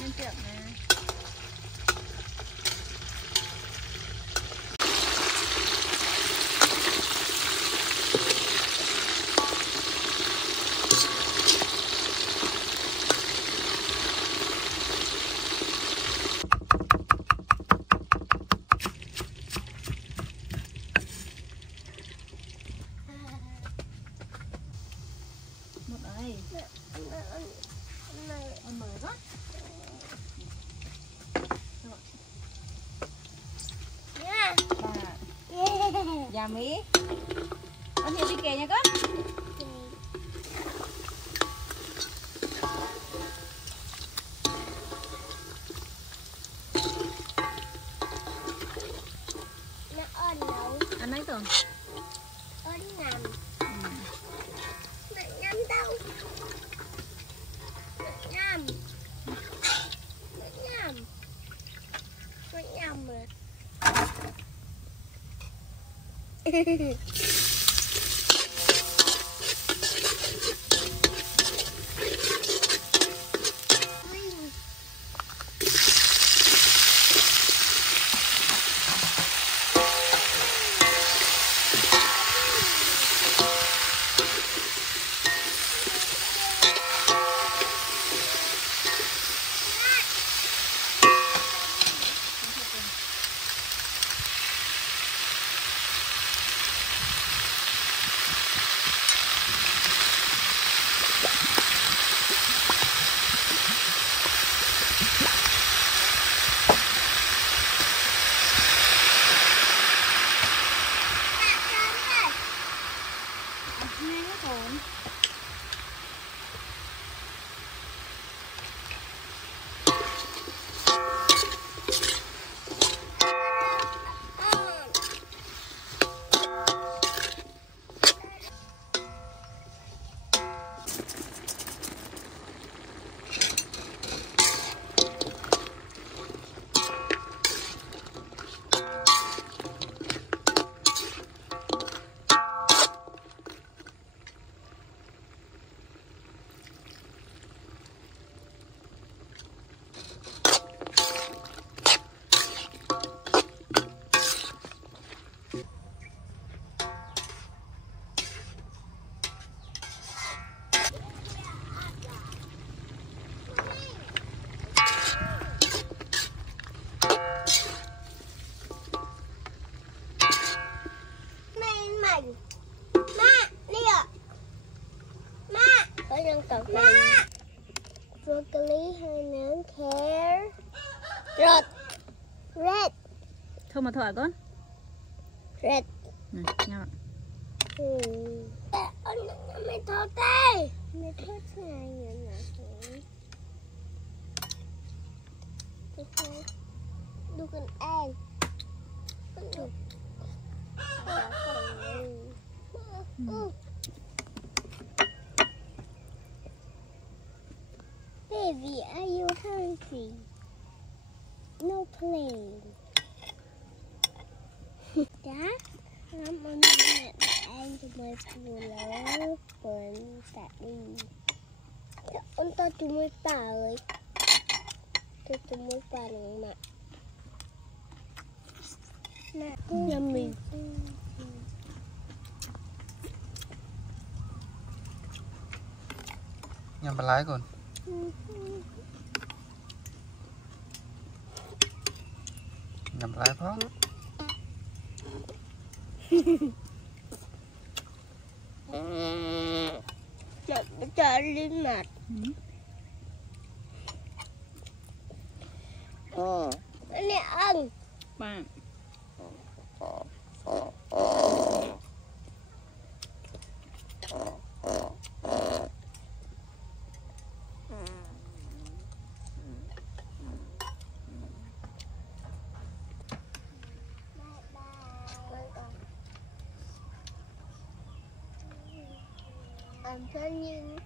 Nên trượt nè. Một ơi. Ăn mời quá. Dạ Mỹ. Con hiểu đi kề nha con. Nó ơn đâu. Ăn ấy tưởng. Ơn ngầm. Nó nhắm đâu. Nó nhầm. Nó nhầm. Nó nhầm rồi. Broccoli hơi nướng carrot red. Thôi mà thổi con. Red. Này, nhau ạ. Mày thổi tay. Mày thổi tay nhỏ nhỏ. Du con ăn. Baby, are you hungry? No playing. Dad, I'm on the ăn cho mấy phù lớn còn tạ đi. Ông ta tụi mới bà ơi. Tụi mới bà nóng mặt. Nè, nhà mình. Nhằm bà lái con. Nhằm lái phó. Trời lên mặt. Anh nè ăn. Bạn. Ăn cho nhìn.